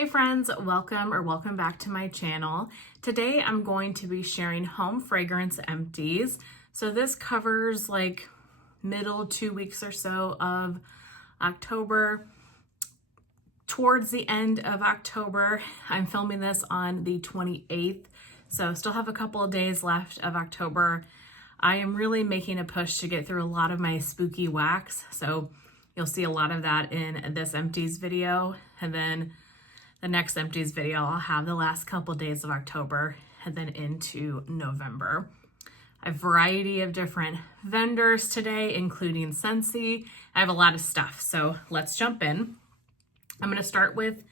Hey friends, welcome back to my channel. Today I'm going to be sharing home fragrance empties. So this covers like middle 2 weeks or so of October. Towards the end of October, I'm filming this on the 28th, so still have a couple of days left of October. I am really making a push to get through a lot of my spooky wax, so you'll see a lot of that in this empties video, and then the next empties video I'll have the last couple days of October and then into November. I have a variety of different vendors today, including Scentsy. I have a lot of stuff, so let's jump in. I'm gonna start with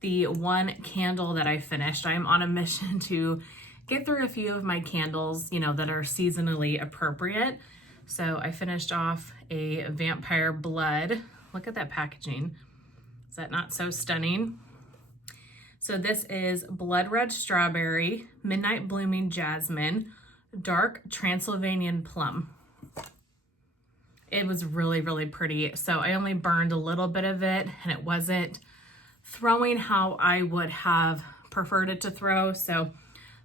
the one candle that I finished. I'm on a mission to get through a few of my candles, that are seasonally appropriate. So I finished off a Vampire Blood. Look at that packaging. Is that not so stunning? So this is Blood Red Strawberry, Midnight Blooming Jasmine, Dark Transylvanian Plum. It was really, really pretty. So I only burned a little bit of it and it wasn't throwing how I would have preferred it to throw. So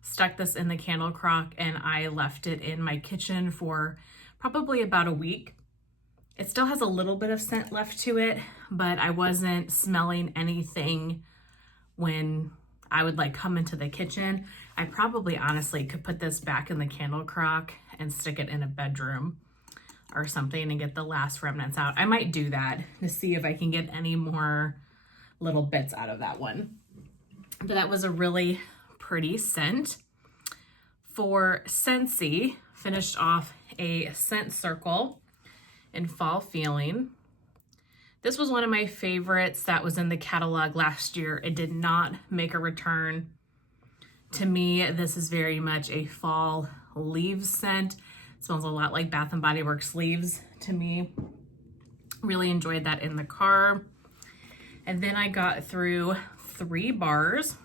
stuck this in the candle crock and I left it in my kitchen for probably about a week. It still has a little bit of scent left to it, but I wasn't smelling anything when I would come into the kitchen. I probably honestly could put this back in the candle crock and stick it in a bedroom or something and get the last remnants out. I might do that to see if I can get any more little bits out of that one. But that was a really pretty scent. For Scentsy, finished off a scent circle in Fall Feeling. This was one of my favorites that was in the catalog last year. It did not make a return. To me, this is very much a fall leaves scent. It smells a lot like Bath & Body Works leaves to me. Really enjoyed that in the car. And then I got through 3 bars.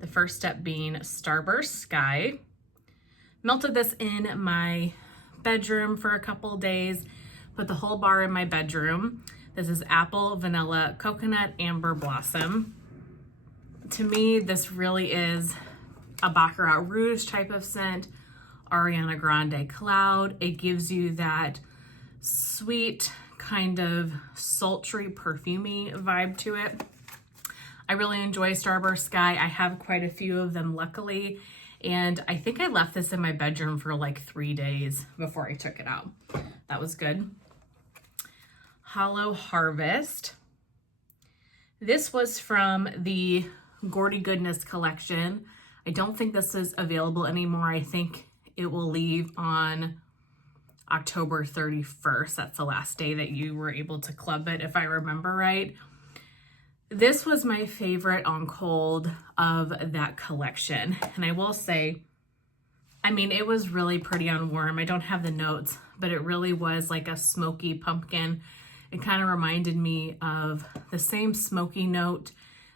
The first step being Starburst Sky. Melted this in my bedroom for a couple days. Put the whole bar in my bedroom. This is Apple, Vanilla, Coconut, Amber Blossom. To me, this really is a Baccarat Rouge type of scent, Ariana Grande Cloud. It gives you that sweet, kind of sultry, perfumey vibe to it. I really enjoy Starburst Sky. I have quite a few of them, luckily. And I think I left this in my bedroom for like 3 days before I took it out. That was good. Hollow Harvest. This was from the Gordy Goodness collection. I don't think this is available anymore. I think it will leave on October 31st. That's the last day that you were able to club it, if I remember right. This was my favorite on cold of that collection. And I will say, it was really pretty on warm. I don't have the notes, but it really was like a smoky pumpkin. It kind of reminded me of the same smoky note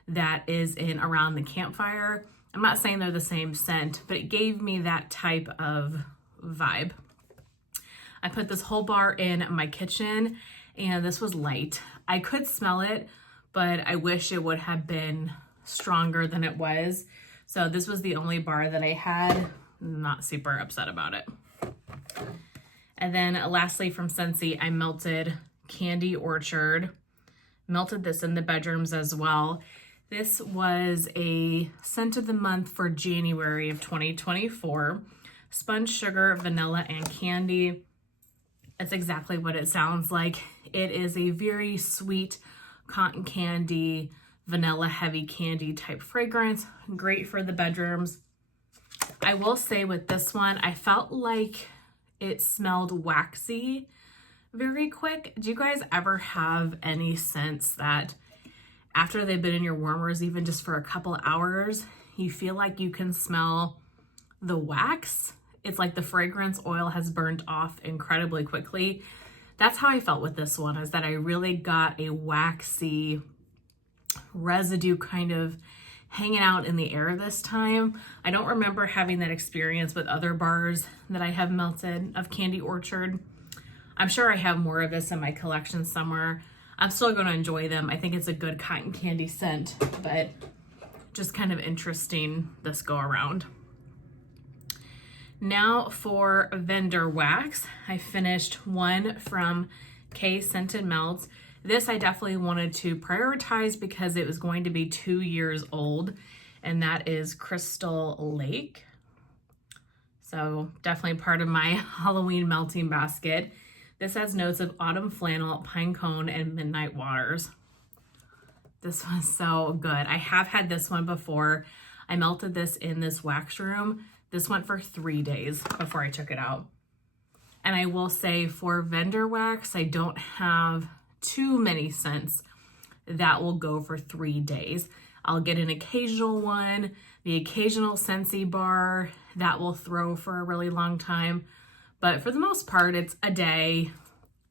that is in Around the Campfire. I'm not saying they're the same scent, but it gave me that type of vibe. I put this whole bar in my kitchen and this was light. I could smell it, but I wish it would have been stronger than it was. So this was the only bar that I had. Not super upset about it. And then lastly from Scentsy, I melted Candy Orchard. Melted this in the bedrooms as well. This was a scent of the month for January of 2024. Sponge Sugar, Vanilla, and Candy. It's exactly what it sounds like. It is a very sweet cotton candy, vanilla heavy candy type fragrance. Great for the bedrooms. I will say with this one, I felt like it smelled waxy very quick. Do you guys ever have any scents that after they've been in your warmers, even just for a couple hours, you feel like you can smell the wax? It's like the fragrance oil has burned off incredibly quickly. That's how I felt with this one, is that I really got a waxy residue kind of hanging out in the air this time. I don't remember having that experience with other bars that I have melted of Candy Orchard. I'm sure I have more of this in my collection somewhere. I'm still going to enjoy them. I think it's a good cotton candy scent, but just kind of interesting this go around. Now for Vendor Wax, I finished one from Kae Scented Melts. This I definitely wanted to prioritize because it was going to be 2 years old, and that is Crystal Lake. So definitely part of my Halloween melting basket. This has notes of autumn flannel, pine cone, and midnight waters. This was so good. I have had this one before. I melted this in this wax room. This went for 3 days before I took it out. And I will say for Vendor Wax, I don't have too many scents that will go for 3 days. I'll get an occasional one, the occasional Scentsy bar that will throw for a really long time. But for the most part, it's a day,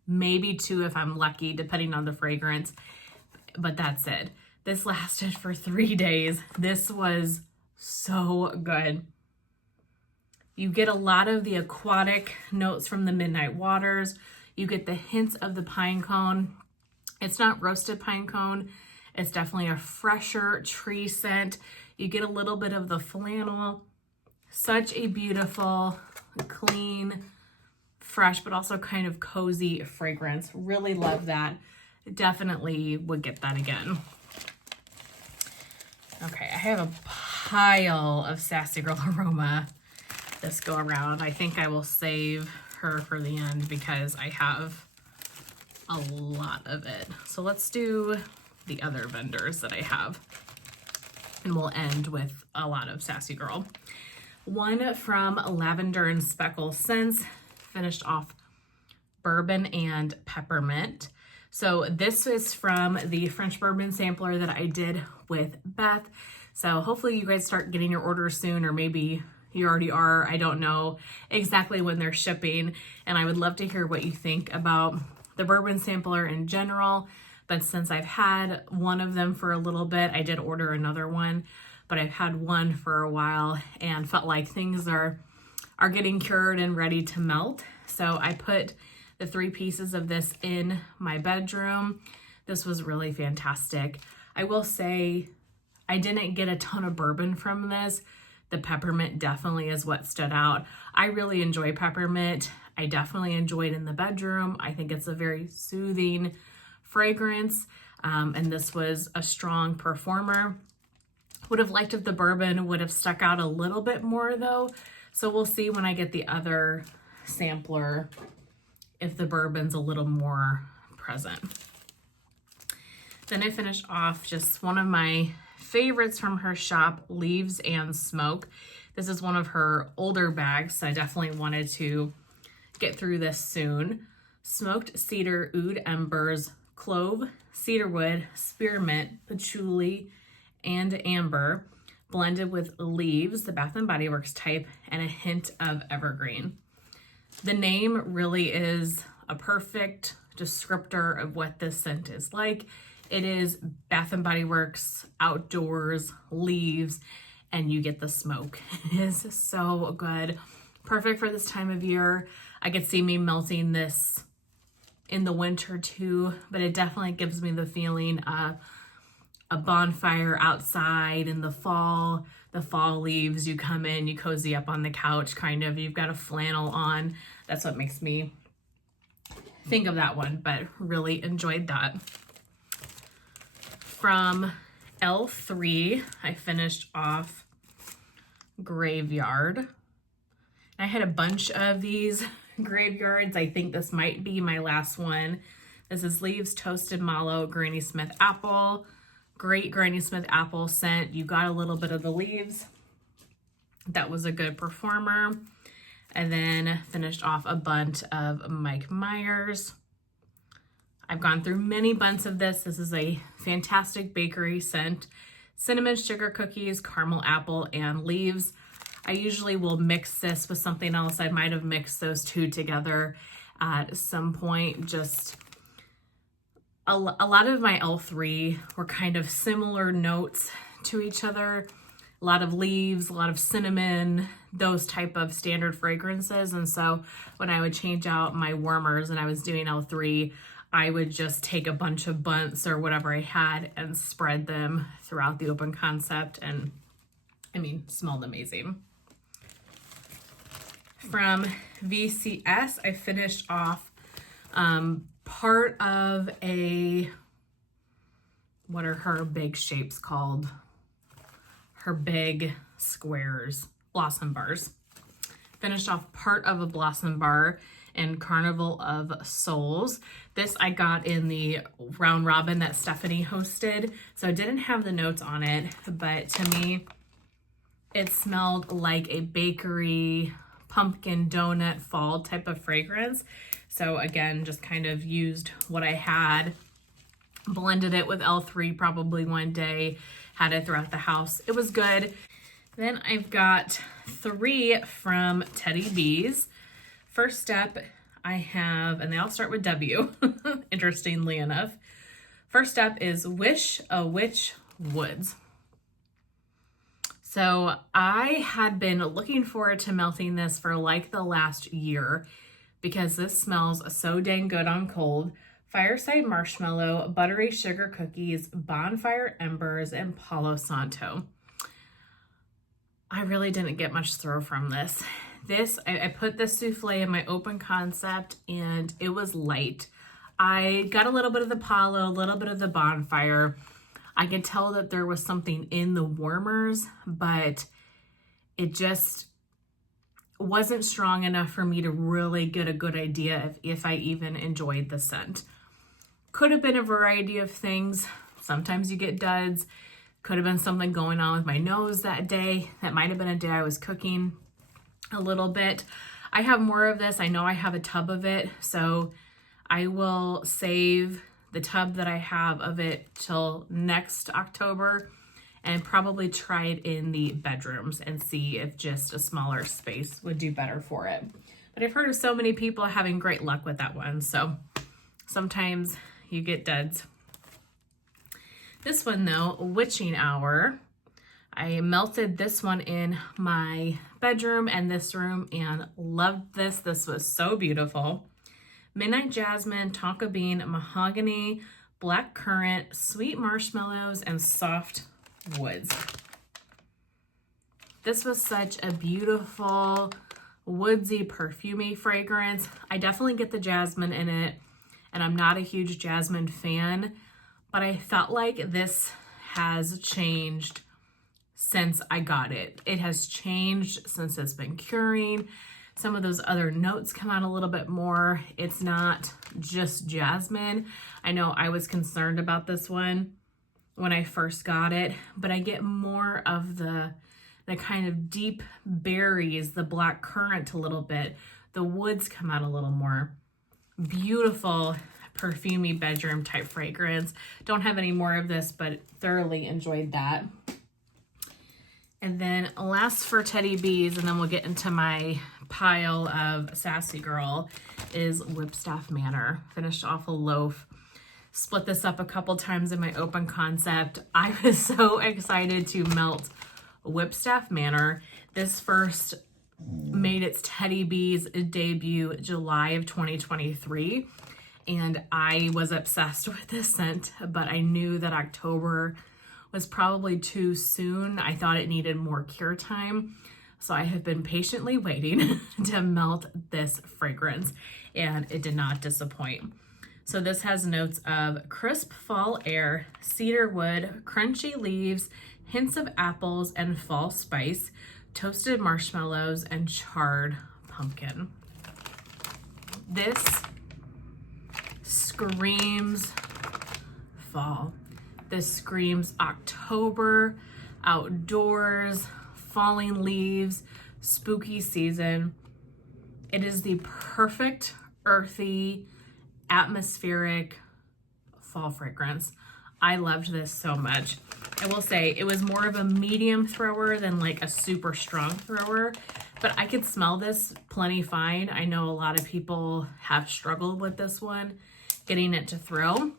maybe 2 if I'm lucky, depending on the fragrance. But that's it. This lasted for 3 days. This was so good. You get a lot of the aquatic notes from the midnight waters. You get the hints of the pine cone. It's not roasted pine cone. It's definitely a fresher tree scent. You get a little bit of the flannel. Such a beautiful, clean, fresh, but also kind of cozy fragrance. Really love that. Definitely would get that again. Okay, I have a pile of Sassy Girl Aroma this go around. I think I will save her for the end because I have a lot of it. So let's do the other vendors that I have, and we'll end with a lot of Sassy Girl. One from Lavender and Speckles scents, finished off bourbon and peppermint. So this is from the French bourbon sampler that I did with Beth. So hopefully you guys start getting your orders soon, or maybe you already are. I don't know exactly when they're shipping, and I would love to hear what you think about the bourbon sampler in general. But since I've had one of them for a little bit, I did order another one, but I've had one for a while and felt like things are getting cured and ready to melt. So I put the 3 pieces of this in my bedroom. This was really fantastic. I will say I didn't get a ton of bourbon from this. The peppermint definitely is what stood out. I really enjoy peppermint. I definitely enjoy it in the bedroom. I think it's a very soothing fragrance, and this was a strong performer. Would have liked if the bourbon would have stuck out a little bit more though. So we'll see when I get the other sampler if the bourbon's a little more present. Then I finished off just one of my favorites from her shop, Leaves and Smoke. This is one of her older bags, so I definitely wanted to get through this soon. Smoked cedar, oud embers, clove, cedarwood, spearmint, patchouli, and amber, blended with leaves, the Bath & Body Works type, and a hint of evergreen. The name really is a perfect descriptor of what this scent is like. It is Bath & Body Works, outdoors, leaves, and you get the smoke. It is so good. Perfect for this time of year. I could see me melting this in the winter too, but it definitely gives me the feeling of a bonfire outside in the fall. The fall leaves, you come in, you cozy up on the couch, kind of, you've got a flannel on. That's what makes me think of that one, but really enjoyed that. From L3, I finished off Graveyard. I had a bunch of these graveyards. I think this might be my last one. This is Leaves, Toasted Mallow, Granny Smith Apple. Great Granny Smith Apple scent. You got a little bit of the leaves. That was a good performer. And then finished off a bunch of Mike Myers. I've gone through many bunts of this. This is a fantastic bakery scent. Cinnamon sugar cookies, caramel apple, and leaves. I usually will mix this with something else. I might have mixed those two together at some point. Just a lot of my L3 were kind of similar notes to each other. A lot of leaves, a lot of cinnamon, those type of standard fragrances. And so when I would change out my warmers and I was doing L3, I would just take a bunch of bunts or whatever I had and spread them throughout the open concept, and I mean, smelled amazing. From VCS, I finished off part of a, what are her big shapes called? Her big squares, blossom bars. Finished off part of a blossom bar in Carnival of Souls. This I got in the round robin that Stephanie hosted, so I didn't have the notes on it, but to me, it smelled like a bakery pumpkin donut fall type of fragrance. So again, just kind of used what I had, blended it with L3 probably one day, had it throughout the house. It was good. Then I've got 3 from Teddy Bees. First step I have, and they all start with W, interestingly enough. First step is Wish a Witch Woods. So I had been looking forward to melting this for like the last year because this smells so dang good on cold. Fireside marshmallow, buttery sugar cookies, bonfire embers, and Palo Santo. I really didn't get much throw from this. I put this souffle in my open concept and it was light. I got a little bit of the Palo, a little bit of the bonfire. I could tell that there was something in the warmers, but it just wasn't strong enough for me to really get a good idea of if I even enjoyed the scent. Could have been a variety of things. Sometimes you get duds. Could have been something going on with my nose that day. That might have been a day I was cooking a little bit. I have more of this. I know I have a tub of it, so I will save the tub that I have of it till next October and probably try it in the bedrooms and see if just a smaller space would do better for it. But I've heard of so many people having great luck with that one, so sometimes you get duds. This one though, Witching Hour, I melted this one in my bedroom and this room and loved this. This was so beautiful. Midnight Jasmine, Tonka Bean, Mahogany, Black Currant, Sweet Marshmallows, and Soft Woods. This was such a beautiful, woodsy, perfumey fragrance. I definitely get the jasmine in it, and I'm not a huge jasmine fan, but I felt like this has changed since I got it. It has changed since it's been curing. Some of those other notes come out a little bit more. It's not just jasmine. I know I was concerned about this one when I first got it, but I get more of the kind of deep berries, the black currant a little bit. The woods come out a little more. Beautiful, perfumey bedroom type fragrance. Don't have any more of this, but thoroughly enjoyed that. And then last for Teddy Bees, and then we'll get into my pile of Sassy Girl, is Whipstaff Manor. Finished off a loaf. Split this up a couple times in my open concept. I was so excited to melt Whipstaff Manor. This first made its Teddy Bees debut July of 2023. And I was obsessed with this scent, but I knew that October was probably too soon. I thought it needed more cure time. So I have been patiently waiting to melt this fragrance, and it did not disappoint. So this has notes of crisp fall air, cedar wood, crunchy leaves, hints of apples and fall spice, toasted marshmallows, and charred pumpkin. This screams fall. This screams October, outdoors, falling leaves, spooky season. It is the perfect earthy, atmospheric fall fragrance. I loved this so much. I will say it was more of a medium thrower than like a super strong thrower, but I could smell this plenty fine. I know a lot of people have struggled with this one, getting it to throw.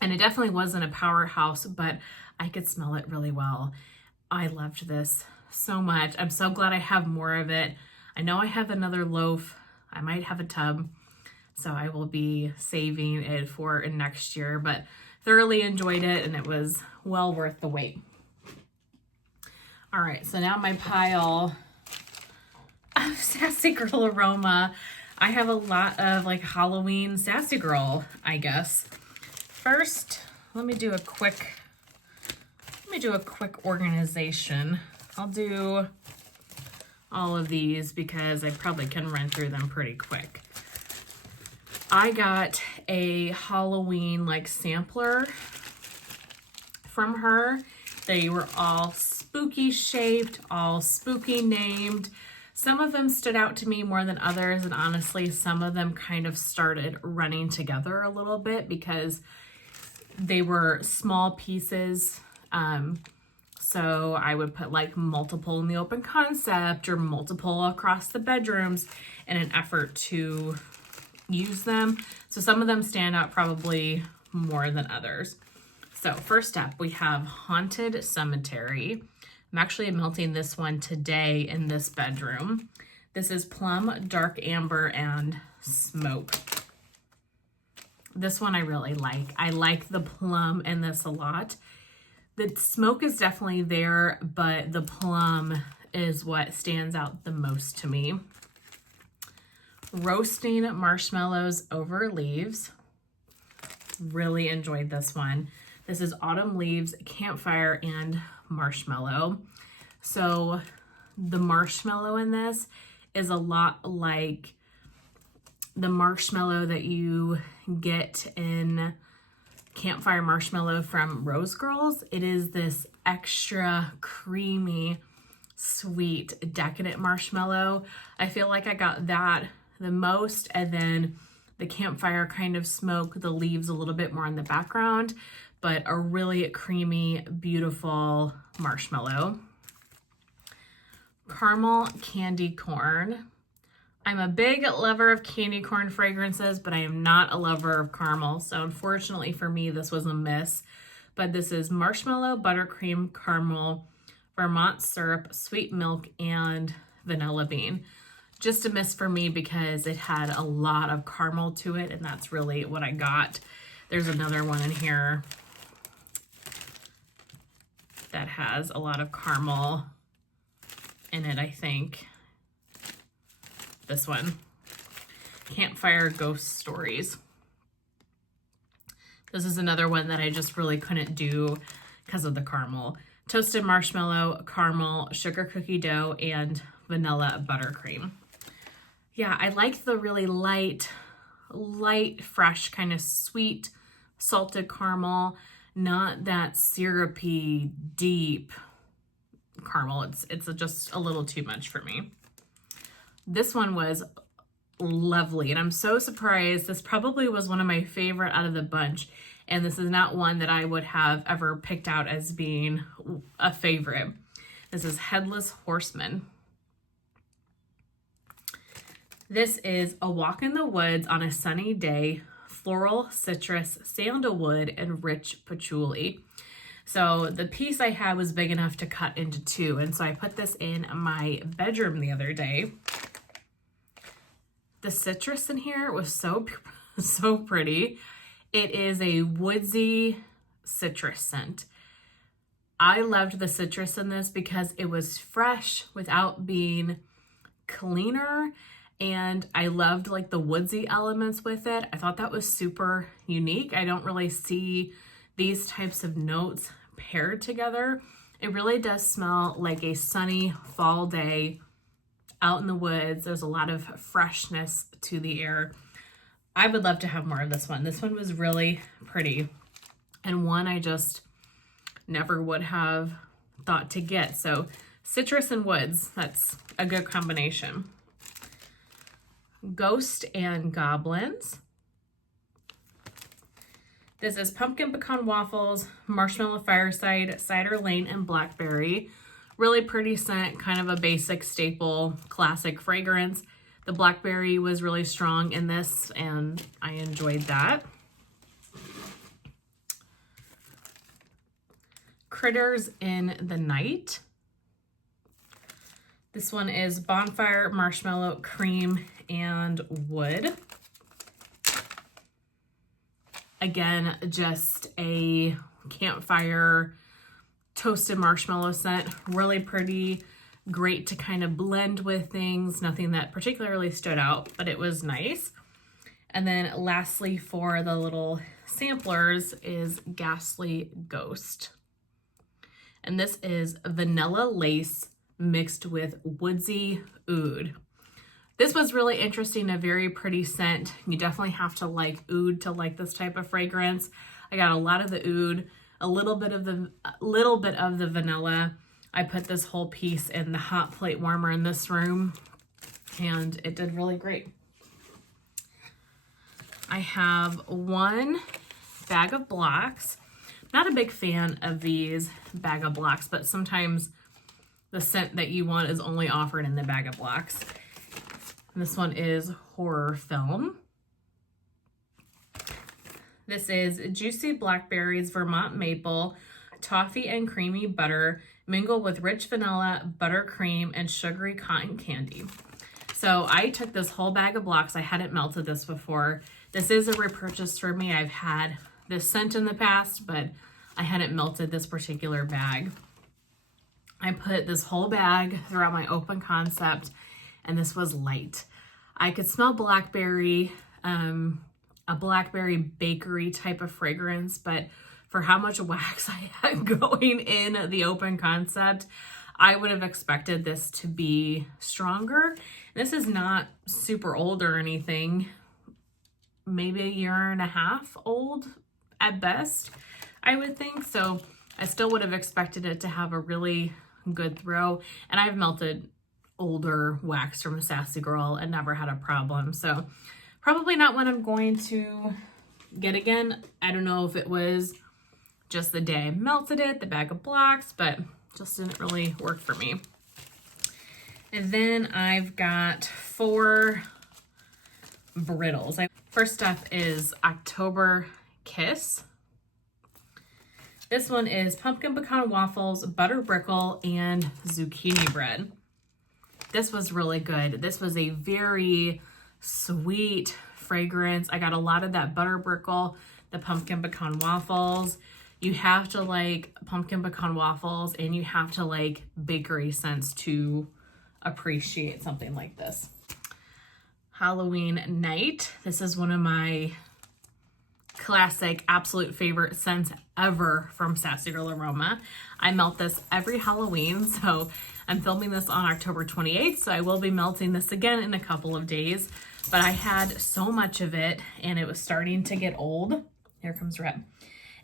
And it definitely wasn't a powerhouse, but I could smell it really well. I loved this so much. I'm so glad I have more of it. I know I have another loaf. I might have a tub. So I will be saving it for next year, but thoroughly enjoyed it and it was well worth the wait. All right, so now my pile of Sassy Girl Aroma. I have a lot of like Halloween Sassy Girl, I guess. First, let me do a quick organization. I'll do all of these because I probably can run through them pretty quick. I got a Halloween like sampler from her. They were all spooky shaped, all spooky named. Some of them stood out to me more than others, and honestly, some of them kind of started running together a little bit because they were small pieces. So I would put like multiple in the open concept or multiple across the bedrooms in an effort to use them. So some of them stand out probably more than others. So first up, we have Haunted Cemetery. I'm actually melting this one today in this bedroom. This is Plum, Dark Amber, and Smoke. This one I really like. I like the plum in this a lot. The smoke is definitely there, but the plum is what stands out the most to me. Roasting Marshmallows Over Leaves. Really enjoyed this one. This is Autumn Leaves, Campfire, and Marshmallow. So the marshmallow in this is a lot like the marshmallow that you get in Campfire Marshmallow from Rose Girls. It is this extra creamy, sweet, decadent marshmallow. I feel like I got that the most, and then the campfire kind of smoke, the leaves a little bit more in the background, but a really creamy, beautiful marshmallow. Caramel Candy Corn. I'm a big lover of candy corn fragrances, but I am not a lover of caramel. So unfortunately for me, this was a miss. But this is marshmallow, buttercream, caramel, Vermont syrup, sweet milk, and vanilla bean. Just a miss for me because it had a lot of caramel to it, and that's really what I got. There's another one in here that has a lot of caramel in it, I think. This one, Campfire Ghost Stories. This is another one that I just really couldn't do because of the caramel. Toasted marshmallow, caramel, sugar cookie dough, and vanilla buttercream. Yeah, I like the really light, fresh, kind of sweet, salted caramel, not that syrupy, deep caramel. It's just a little too much for me. This one was lovely, and I'm so surprised. This probably was one of my favorite out of the bunch, and this is not one that I would have ever picked out as being a favorite. This is Headless Horseman. This is A Walk in the Woods on a Sunny Day, floral, citrus, sandalwood, and rich patchouli. So the piece I had was big enough to cut into two, and so I put this in my bedroom the other day. The citrus in here was so pretty. It is a woodsy citrus scent. I loved the citrus in this because it was fresh without being cleaner, and I loved like the woodsy elements with it. I thought that was super unique. I don't really see these types of notes paired together. It really does smell like a sunny fall day out in the woods. There's a lot of freshness to the air. I would love to have more of this one. This one was really pretty, and one I just never would have thought to get. So citrus and woods, that's a good combination. Ghost and Goblins. This is Pumpkin Pecan Waffles, Marshmallow Fireside, Cider Lane, and Blackberry. Really pretty scent, kind of a basic staple, classic fragrance. The blackberry was really strong in this, and I enjoyed that. Critters in the Night. This one is Bonfire, Marshmallow, Cream, and Wood. Again, just a campfire toasted marshmallow scent. Really pretty, great to kind of blend with things. Nothing that particularly stood out, but it was nice. And then lastly, for the little samplers is Ghastly Ghost. And this is vanilla lace mixed with woodsy oud. This was really interesting, a very pretty scent. You definitely have to like oud to like this type of fragrance. I got a lot of the oud, a little bit of the vanilla. I put this whole piece in the hot plate warmer in this room, and it did really great. I have one bag of blocks. Not a big fan of these bag of blocks, but sometimes the scent that you want is only offered in the bag of blocks. And this one is Horror Film. This is Juicy Blackberries, Vermont Maple, Toffee and Creamy Butter, mingle with rich vanilla, buttercream, and sugary cotton candy. So I took this whole bag of blocks. I hadn't melted this before. This is a repurchase for me. I've had this scent in the past, but I hadn't melted this particular bag. I put this whole bag throughout my open concept, and this was light. I could smell blackberry, a blackberry bakery type of fragrance, but for how much wax I had going in the open concept, I would have expected this to be stronger. This is not super old or anything, maybe a year and a half old at best, I would think. So I still would have expected it to have a really good throw. And I've melted older wax from Sassy Girl and never had a problem. So probably not what I'm going to get again. I don't know if it was just the day I melted it, the bag of blocks, but just didn't really work for me. And then I've got 4 brittles. First up is October Kiss. This one is pumpkin pecan waffles, butter brickle, and zucchini bread. This was really good. This was a very sweet fragrance. I got a lot of that butter brickle, the pumpkin pecan waffles. You have to like pumpkin pecan waffles, and you have to like bakery scents to appreciate something like this. Halloween Night. This is one of my classic, absolute favorite scents ever from Sassy Girl Aroma. I melt this every Halloween, so I'm filming this on October 28th, so I will be melting this again in a couple of days. But I had so much of it, and it was starting to get old. Here comes Red.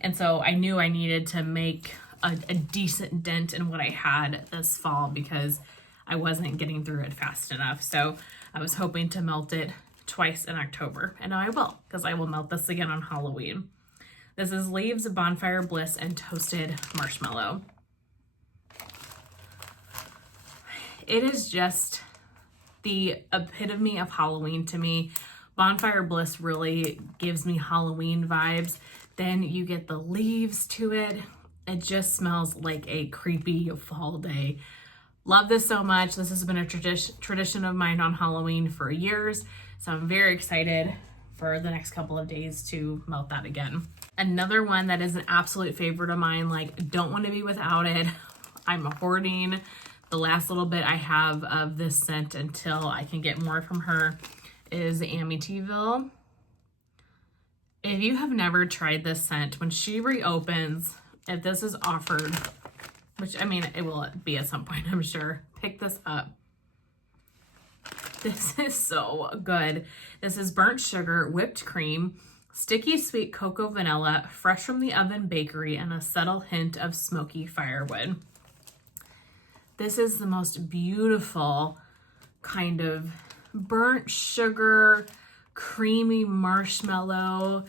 And so I knew I needed to make a decent dent in what I had this fall because I wasn't getting through it fast enough. So I was hoping to melt it twice in October, and now I will, because I will melt this again on Halloween. This is Leaves, Bonfire Bliss, and Toasted Marshmallow. It is just the epitome of Halloween to me. Bonfire Bliss really gives me Halloween vibes. Then you get the leaves to it. It just smells like a creepy fall day. Love this so much. This has been a tradition of mine on Halloween for years. So I'm very excited for the next couple of days to melt that again. Another one that is an absolute favorite of mine, like don't want to be without it. I'm hoarding the last little bit I have of this scent until I can get more from her, is Amityville. If you have never tried this scent, when she reopens, if this is offered, which I mean, it will be at some point, I'm sure, pick this up. This is so good. This is burnt sugar, whipped cream, sticky sweet cocoa vanilla, fresh from the oven bakery, and a subtle hint of smoky firewood. This is the most beautiful kind of burnt sugar, creamy marshmallow.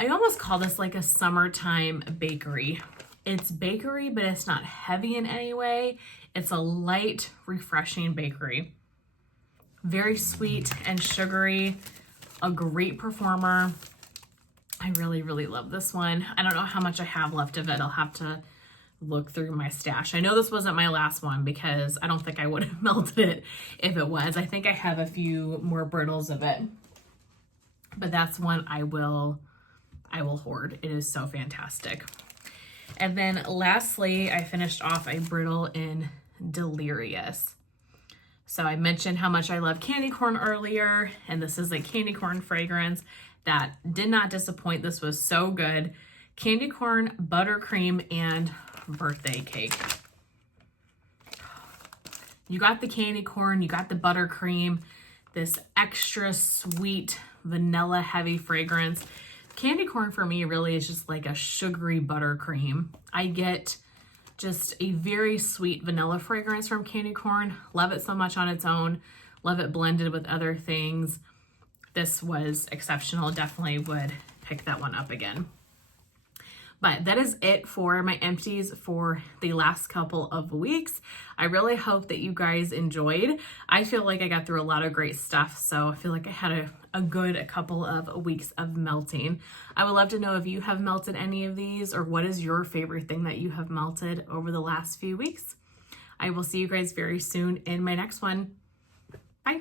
I almost call this like a summertime bakery. It's bakery, but it's not heavy in any way. It's a light, refreshing bakery. Very sweet and sugary, a great performer. I really, really love this one. I don't know how much I have left of it. I'll have to look through my stash. I know this wasn't my last one because I don't think I would have melted it if it was. I think I have a few more brittles of it, but that's one I will I will hoard. It is so fantastic. And then lastly, I finished off a brittle in Delirious. So I mentioned how much I love candy corn earlier, and this is a candy corn fragrance that did not disappoint. This was so good. Candy corn, buttercream, and birthday cake. You got the candy corn, you got the buttercream, this extra sweet vanilla heavy fragrance. Candy corn for me really is just like a sugary buttercream. I get just a very sweet vanilla fragrance from candy corn. Love it so much on its own. Love it blended with other things. This was exceptional. Definitely would pick that one up again. But that is it for my empties for the last couple of weeks. I really hope that you guys enjoyed. I feel like I got through a lot of great stuff, so I feel like I had a good couple of weeks of melting. I would love to know if you have melted any of these, or what is your favorite thing that you have melted over the last few weeks. I will see you guys very soon in my next one. Bye.